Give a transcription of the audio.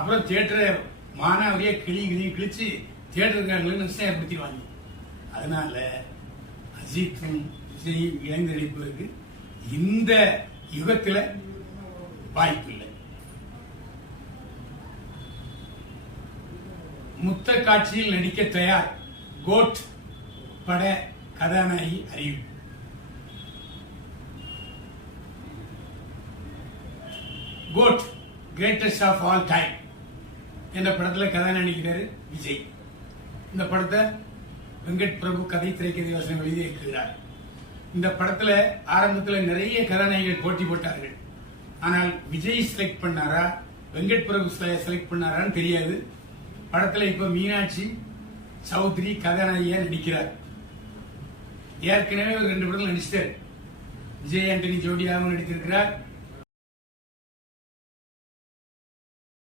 அப்புறம் தேட்டரை மானாவரியா கிளி கிளி கிழிச்சு தியேட்டருக்காரங்களும் நிச்சயப்படுத்திடுவாங்க. அதனால அஜித்தும் விஜய் இணைந்து நடிப்பதற்கு இந்த யுகத்துல வாய்ப்பு இல்லை. முத்த காட்சியில் நடிக்க தயார் கோட் பட கதாநாயகி அறிவிப்பு GOAT greatest of all time என்ற படத்துல கதாநாயகி நடிக்கிறாரு விஜய். இந்த படத்தை வெங்கட் பிரபு கதை திரைக்கதை வசனம் எழுதி இருக்கிறார். இந்த படத்துல ஆரம்பத்துல நிறைய கதாநாயகிகள் போட்டி போட்டார்கள். ஆனால் விஜய் செலக்ட் பண்ணாரா? வெங்கட் பிரபு செலக்ட் பண்ணாரான்னு தெரியாது. படத்துல இப்ப மீனாட்சி சௌத்ரி கதாநாயகியா நடிக்கிறார். ஏற்கனவே ஒரு ரெண்டு படத்தில் நடிச்சிட்டார். விஜய் ஆண்டனி ஜோடியாகவும் நடித்திருக்கிறார்.